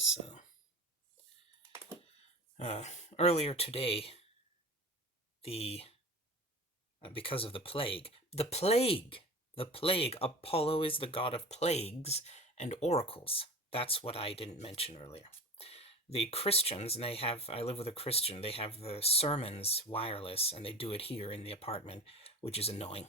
this. Earlier today, the because of the plague. Apollo is the god of plagues and oracles. That's what I didn't mention earlier. The Christians, and I live with a Christian, they have the sermons wireless, and they do it here in the apartment, which is annoying.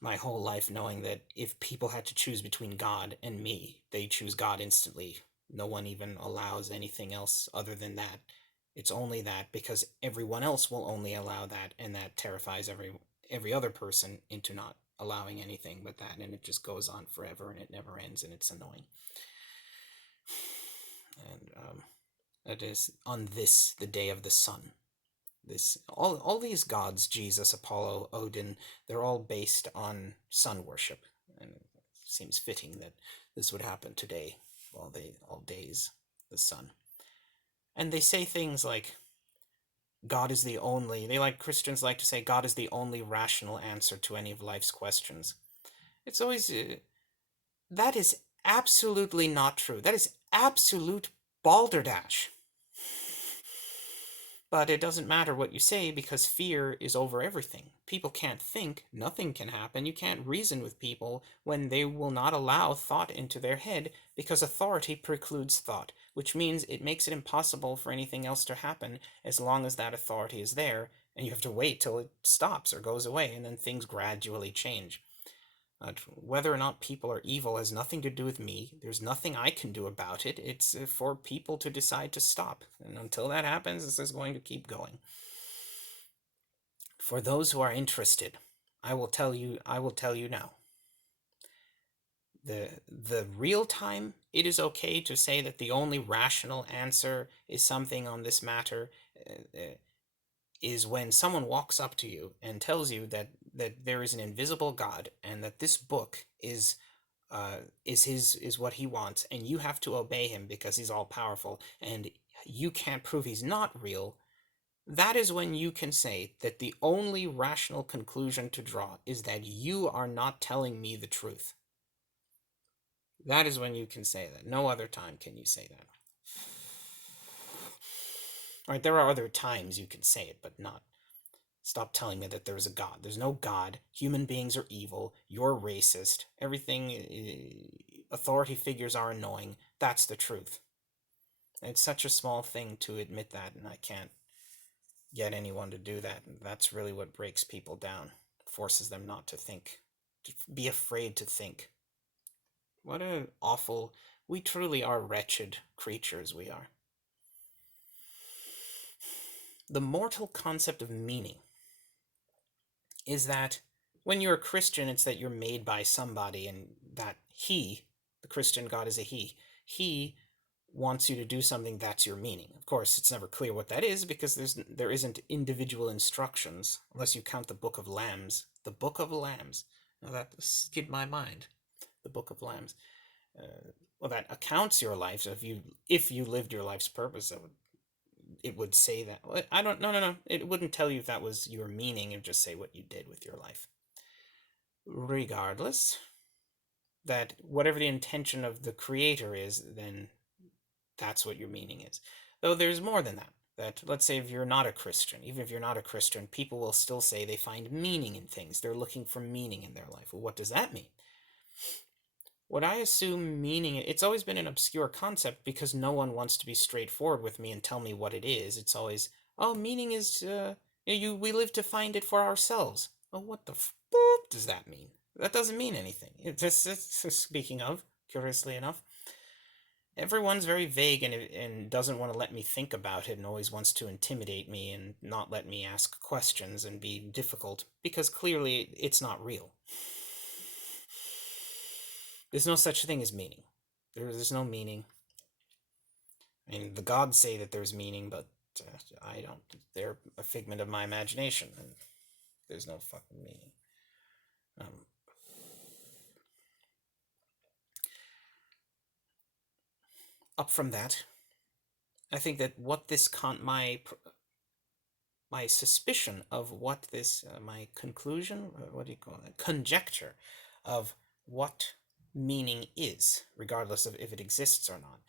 My whole life knowing that if people had to choose between God and me, they choose God instantly. No one even allows anything else other than that. It's only that because everyone else will only allow that, and that terrifies every other person into not allowing anything but that, and it just goes on forever and it never ends, and it's annoying. And it is on this, the day of the sun. All these gods, Jesus, Apollo, Odin, they're all based on sun worship, and it seems fitting that this would happen today, all days the sun. And they say things like God is the only. Christians like to say God is the only rational answer to any of life's questions. It's always that is absolutely not true. That is absolute balderdash. But it doesn't matter what you say because fear is over everything. People can't think, nothing can happen. You can't reason with people when they will not allow thought into their head because authority precludes thought, which means it makes it impossible for anything else to happen as long as that authority is there, and you have to wait till it stops or goes away, and then things gradually change. Whether or not people are evil has nothing to do with me. There's nothing I can do about it. It's for people to decide to stop. And until that happens, this is going to keep going. For those who are interested, I will tell you now. The real time, it is okay to say that the only rational answer is something on this matter is when someone walks up to you and tells you that there is an invisible God and that this book is what he wants, and you have to obey him because he's all powerful, and you can't prove he's not real. That is when you can say that the only rational conclusion to draw is that you are not telling me the truth. That is when you can say that. No other time can you say that. All right, there are other times you can say it, but not. Stop telling me that there is a God. There's no God. Human beings are evil. You're racist. Everything, authority figures are annoying. That's the truth. It's such a small thing to admit that, and I can't get anyone to do that. And that's really what breaks people down, forces them not to think, to be afraid to think. What a awful, we truly are wretched creatures, we are. The mortal concept of meaning is that when you're a Christian, it's that you're made by somebody, and that he, the Christian God is a he wants you to do something, that's your meaning. Of course, it's never clear what that is because there isn't individual instructions unless you count the Book of Lambs. The Book of Lambs. Now that skid my mind. The Book of Lambs. Well, that accounts your life. So if you lived your life's purpose, it would say that. I don't. No. It wouldn't tell you if that was your meaning. It would just say what you did with your life. Regardless, that whatever the intention of the creator is, then that's what your meaning is. Though there's more than that. That, let's say if you're not a Christian, even if you're not a Christian, people will still say they find meaning in things. They're looking for meaning in their life. Well, what does that mean? What I assume meaning, it's always been an obscure concept because no one wants to be straightforward with me and tell me what it is. It's always, oh, meaning is, we live to find it for ourselves. Oh, what the boop does that mean? That doesn't mean anything. Speaking of, curiously enough, everyone's very vague and doesn't want to let me think about it and always wants to intimidate me and not let me ask questions and be difficult because clearly it's not real. There's no such thing as meaning. There's no meaning. I mean, the gods say that there's meaning, but I don't. They're a figment of my imagination, and there's no fucking meaning. Up from that, I think that what this my suspicion of what this my conclusion, what do you call it, conjecture of what meaning is, regardless of if it exists or not,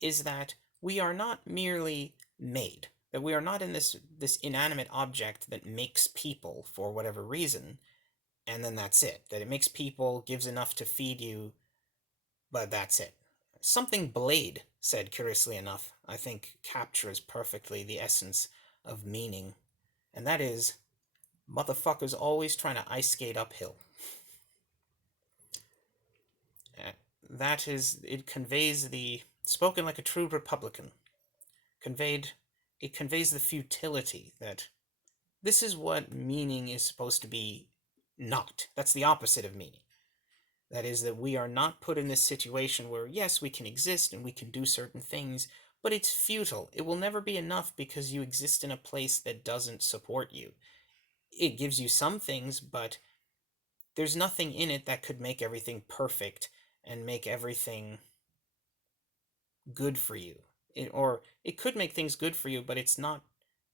is that we are not merely made, that we are not in this inanimate object that makes people for whatever reason, and then that's it. That it makes people, gives enough to feed you, but that's it. Something Blade said, curiously enough, I think captures perfectly the essence of meaning, and that is motherfuckers always trying to ice skate uphill. Uh, that is, it conveys the, spoken like a true Republican, conveyed, it conveys the futility that this is what meaning is supposed to be not. That's the opposite of meaning. That is, that we are not put in this situation where, yes, we can exist and we can do certain things, but it's futile. It will never be enough because you exist in a place that doesn't support you. It gives you some things, but there's nothing in it that could make everything perfect and make everything good for you. Or it could make things good for you, but it's not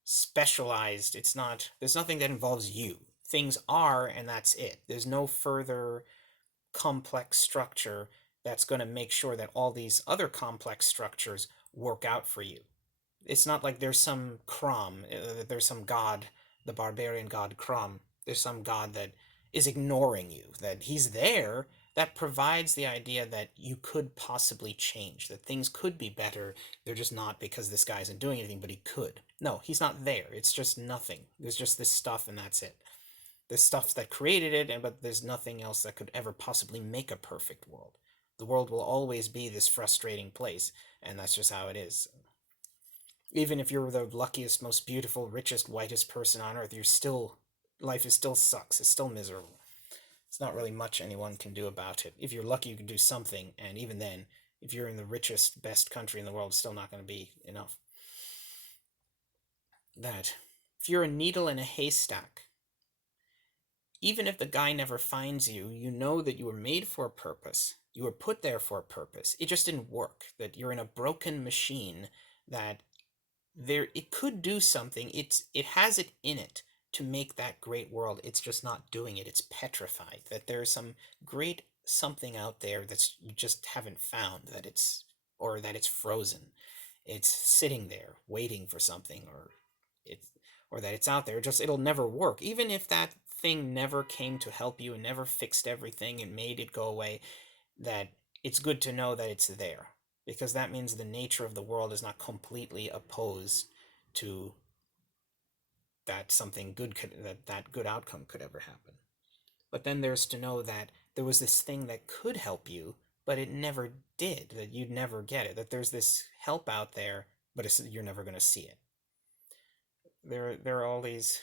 specialized. It's not, there's nothing that involves you. Things are, and that's it. There's no further complex structure that's going to make sure that all these other complex structures work out for you. It's not like there's some Crom, there's some god, the barbarian god Crom. There's some god that is ignoring you, that he's there, that provides the idea that you could possibly change, that things could be better. They're just not because this guy isn't doing anything, but he could. No, he's not there. It's just nothing. There's just this stuff, and that's it. There's stuff that created it, but there's nothing else that could ever possibly make a perfect world. The world will always be this frustrating place, and that's just how it is. Even if you're the luckiest, most beautiful, richest, whitest person on earth, you're still, life is still sucks. It's still miserable. It's not really much anyone can do about it. If you're lucky, you can do something, and even then, if you're in the richest, best country in the world, it's still not going to be enough. That if you're a needle in a haystack, even if the guy never finds you, you know that you were made for a purpose. You were put there for a purpose. It just didn't work. That you're in a broken machine that there it could do something. It has it in it to make that great world. It's just not doing it. It's petrified. That there's some great something out there that's you just haven't found, that it's, or that it's frozen. It's sitting there waiting for something, or it's, or that it's out there. Just it'll never work. Even if that thing never came to help you and never fixed everything and made it go away, that it's good to know that it's there, because that means the nature of the world is not completely opposed to that something good could, that good outcome could ever happen. But then there's to know that there was this thing that could help you, but it never did, that you'd never get it, that there's this help out there, but you're never going to see it. There are all these